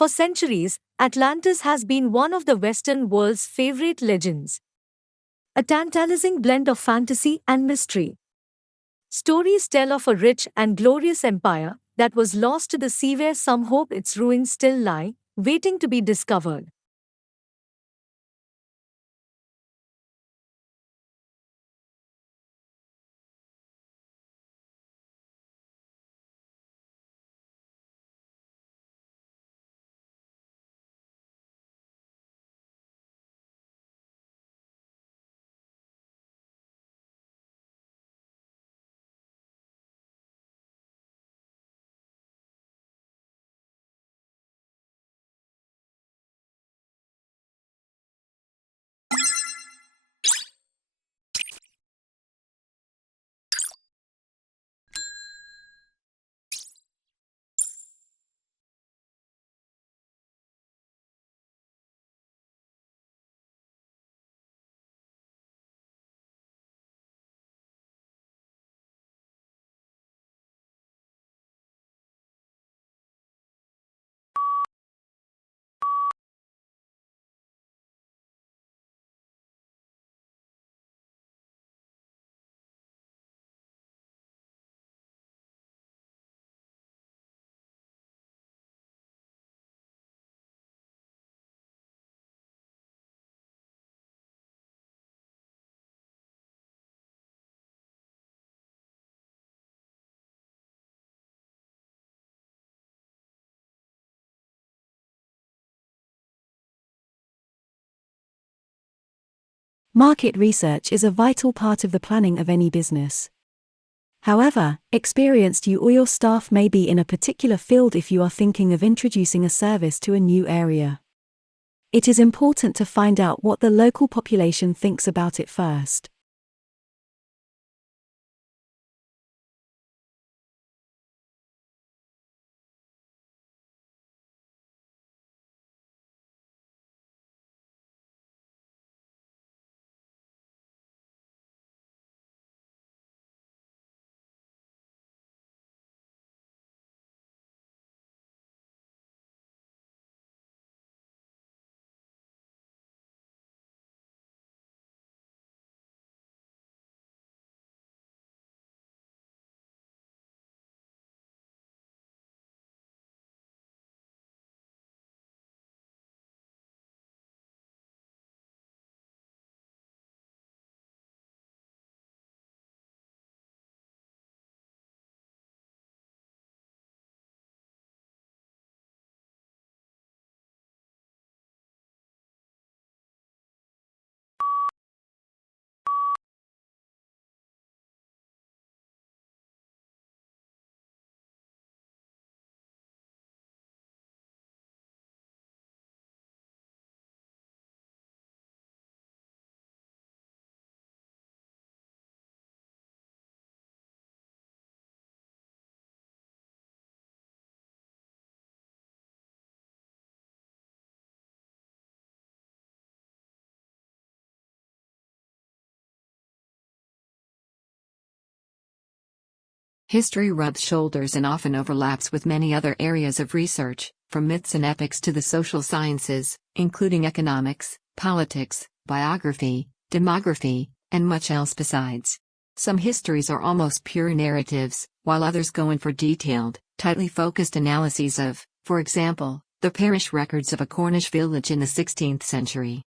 For centuries, Atlantis has been one of the Western world's favorite legends. A tantalizing blend of fantasy and mystery. Stories tell of a rich and glorious empire that was lost to the sea, where some hope its ruins still lie, waiting to be discovered. Market research is a vital part of the planning of any business. However, experienced you or your staff may be in a particular field if you are thinking of introducing a service to a new area. It is important to find out what the local population thinks about it first. History rubs shoulders and often overlaps with many other areas of research, from myths and epics to the social sciences, including economics, politics, biography, demography, and much else besides. Some histories are almost pure narratives, while others go in for detailed, tightly focused analyses of, for example, the parish records of a Cornish village in the 16th century.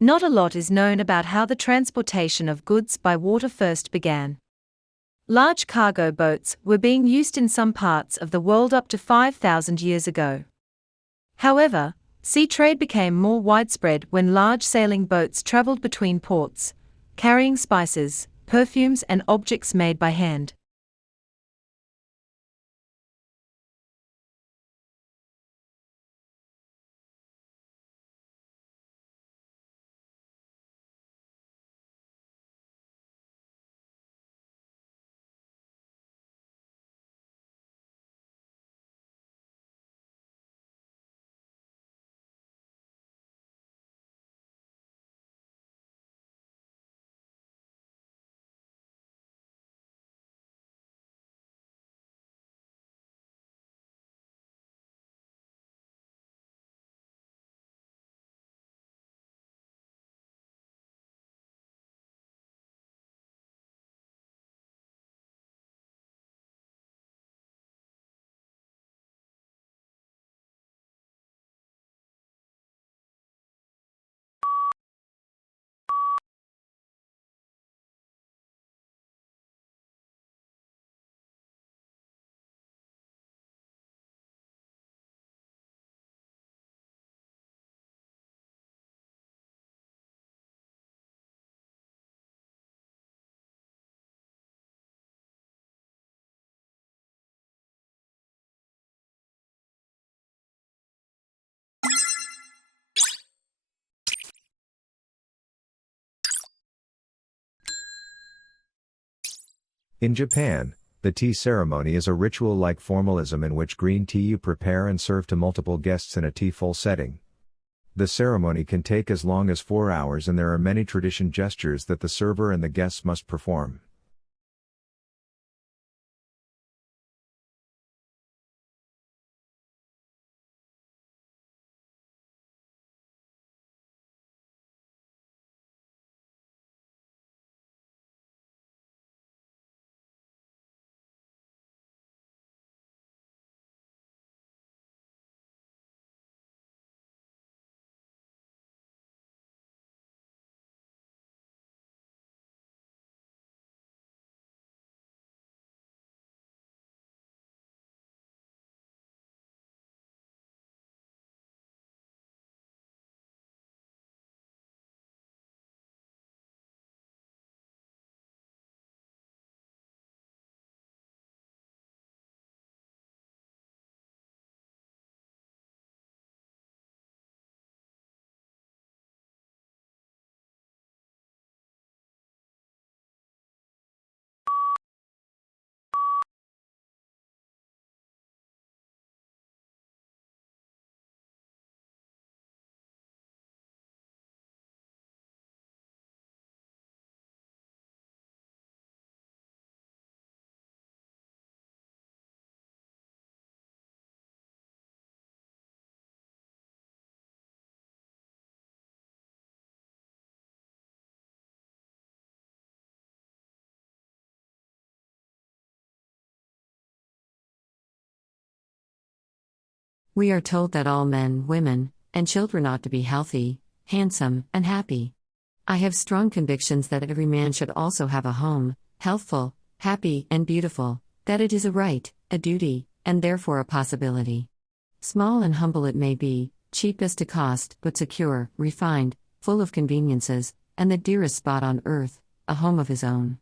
Not a lot is known about how the transportation of goods by water first began. Large cargo boats were being used in some parts of the world up to 5,000 years ago. However, sea trade became more widespread when large sailing boats traveled between ports, carrying spices, perfumes, and objects made by hand. In Japan, the tea ceremony is a ritual-like formalism in which green tea you prepare and serve to multiple guests in a teaful setting. The ceremony can take as long as 4 hours and there are many tradition gestures that the server and the guests must perform. We are told that all men, women, and children ought to be healthy, handsome, and happy. I have strong convictions that every man should also have a home, healthful, happy, and beautiful, that it is a right, a duty, and therefore a possibility. Small and humble it may be, cheap as to cost, but secure, refined, full of conveniences, and the dearest spot on earth, a home of his own.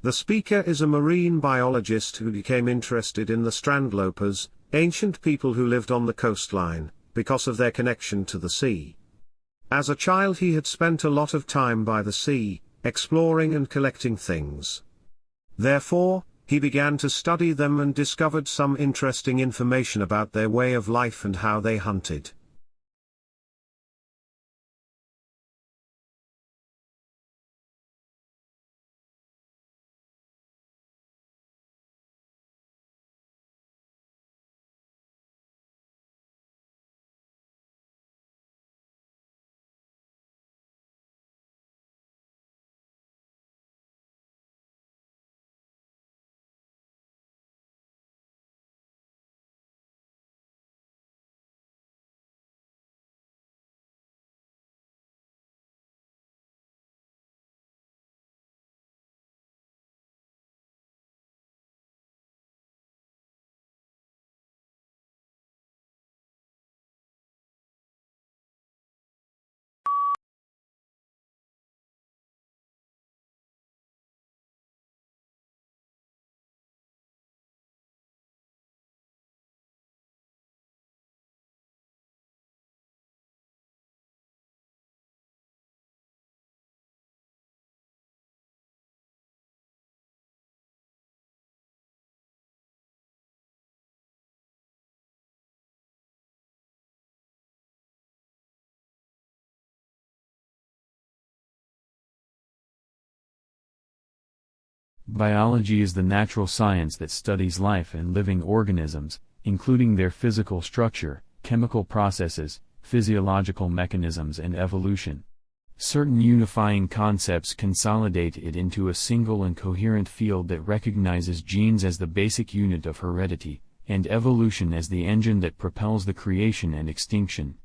The speaker is a marine biologist who became interested in the strandlopers, ancient people who lived on the coastline, because of their connection to the sea. As a child he had spent a lot of time by the sea, exploring and collecting things. Therefore, he began to study them and discovered some interesting information about their way of life and how they hunted. Biology is the natural science that studies life and living organisms, including their physical structure, chemical processes, physiological mechanisms and evolution. Certain unifying concepts consolidate it into a single and coherent field that recognizes genes as the basic unit of heredity, and evolution as the engine that propels the creation and extinction.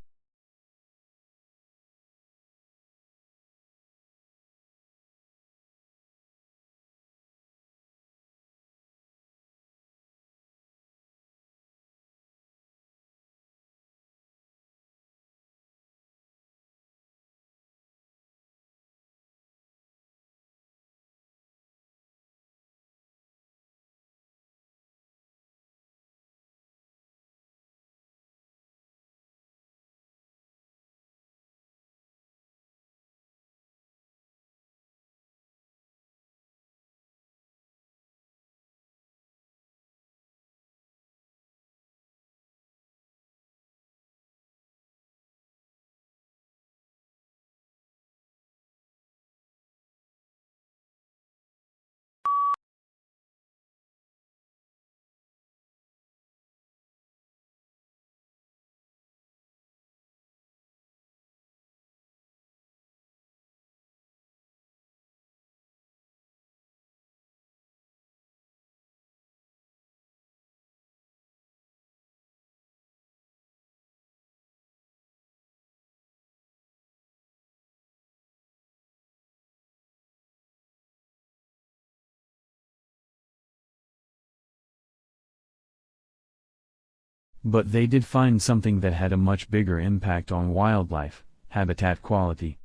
But they did find something that had a much bigger impact on wildlife: habitat quality.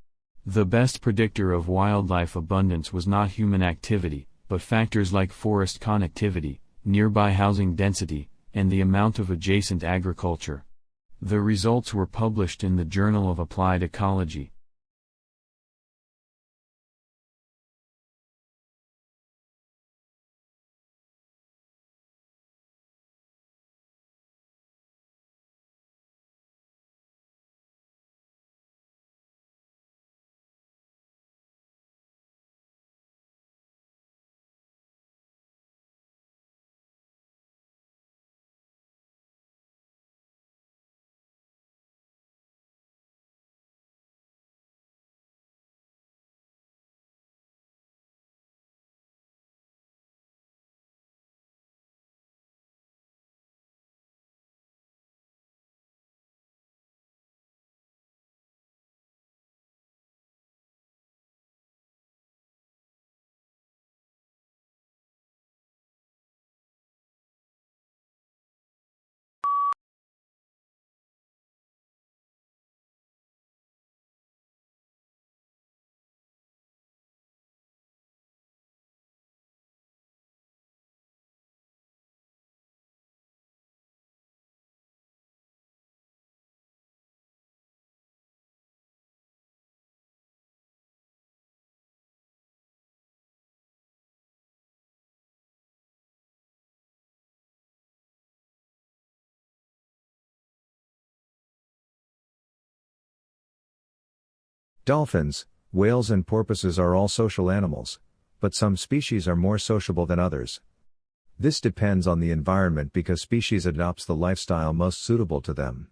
The best predictor of wildlife abundance was not human activity, but factors like forest connectivity, nearby housing density, and the amount of adjacent agriculture. The results were published in the Journal of Applied Ecology. Dolphins, whales and porpoises are all social animals, but some species are more sociable than others. This depends on the environment because species adopts the lifestyle most suitable to them.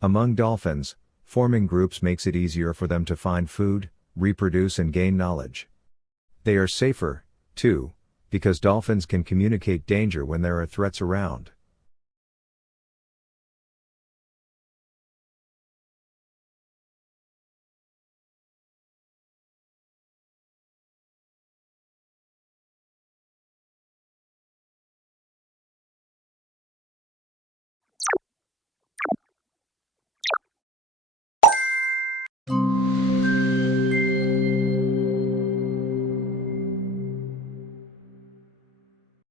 Among dolphins, forming groups makes it easier for them to find food, reproduce and gain knowledge. They are safer, too, because dolphins can communicate danger when there are threats around.